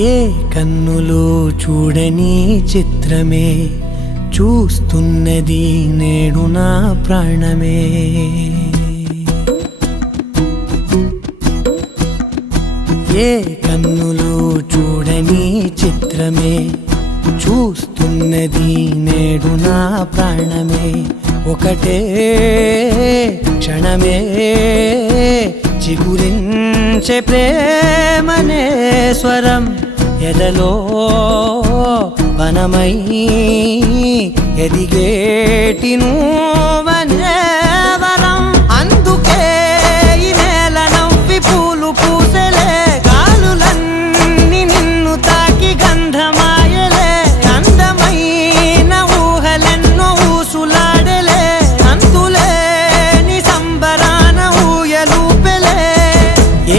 ఏ కన్నులు చూడని చిత్రమే చూస్తున్నది నేడు నా ప్రాణమే. ఏ కన్నులు చూడని చిత్రమే చూస్తున్నది నేడు నా ప్రాణమే. ఒకటే క్షణమే చిగురించే ప్రేమనే స్వరం ఎదలో వనమై ఎదిగేటి నువ్వనే వరం. అందుకే ఈ నేల నవ్వి పూలు పూసెలే, గాలులన్నీ నిన్ను తాకి గంధమాయలే. అందమైన ఊహలెన్నో ఊసులాడలే, అంతులేని సంబరాన ఊయలూపెలే.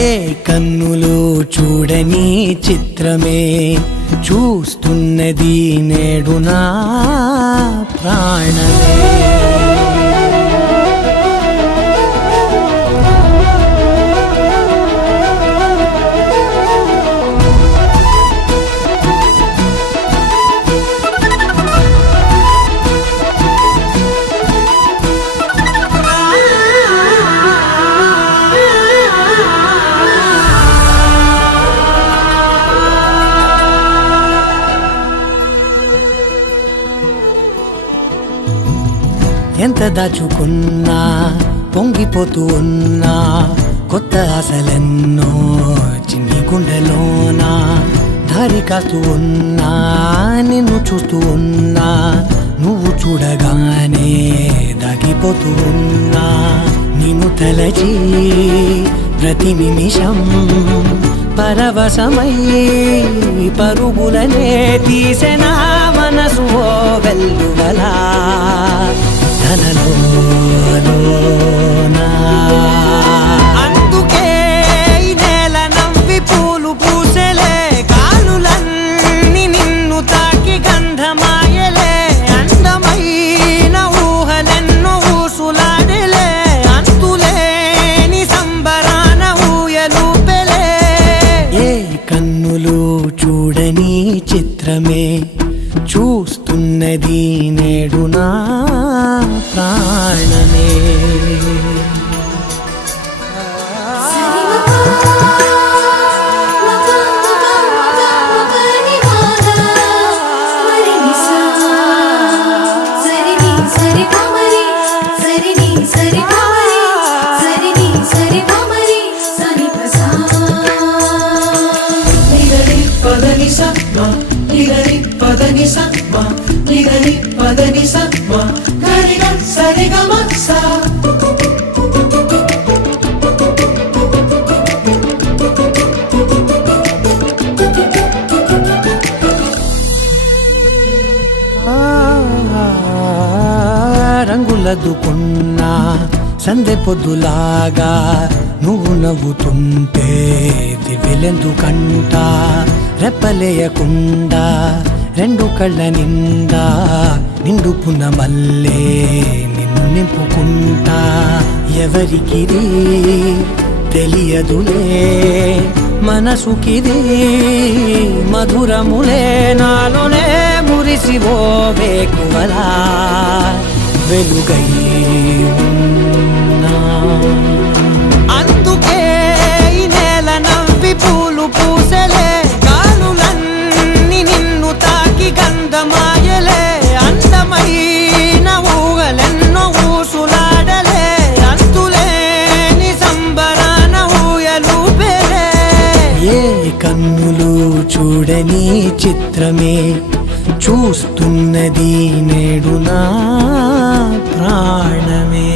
ఏ కన్నులు చూడని చిత్రమే చూస్తున్నది నేడు నా ప్రాణమే. ఎంత దాచుకున్నా పొంగిపోతూ ఉన్నా, కొత్త ఆశలెన్నో చిన్ని గుండెలోనా. దారి కాస్తూ ఉన్నా, నిన్ను చూస్తూ ఉన్నా, నువ్వు చూడగానే దాగిపోతూ ఉన్నా. నిన్ను తలచి ప్రతి నిమిషం పరవశమై పరుగులనే తీసెనా మనసు ఓ వెల్లువలా తనలోనా. అందుకే ఈ నేల నవ్వి పూలు పూసెలే, గాలులన్నీ నిన్ను తాకి గంధమాయలే. అందమైన ఊహలెన్నో ఊసులాడలే, అంతులేని సంబరాన ఊయలూపెలే. ఏ కన్నులు చూడని చిత్రమే చూస్తున్నది నేడు నా ప్రాణమే. రంగులదుకున్నా సందె పొద్దులాగా నువ్వు నవ్వుతుంటే దివ్వెలెందుకంట. రెప్పలేయకుండా రెండు కళ్ళ నిండా నిండుకున్న మల్లే నిన్ను నింపుకుంటా. ఎవరికిది తెలియదులే మనసుకిది మధురములే, నాలోనే మురిసివో వేకువలా వెలుగై ఉన్నా. అందుకే ఈ నేల నవ్వి పూలు పూసెలే, గాలులన్నీ నిన్ను తాకి గంధమాయలే. అందమైన ఊహలెన్నో ఊసులాడలే, అంతులేని సంబరాన ఊయలూపెలే. ఏ కన్నులు చూడని చిత్రమే చూస్తున్నది నేడు నా ప్రాణమే.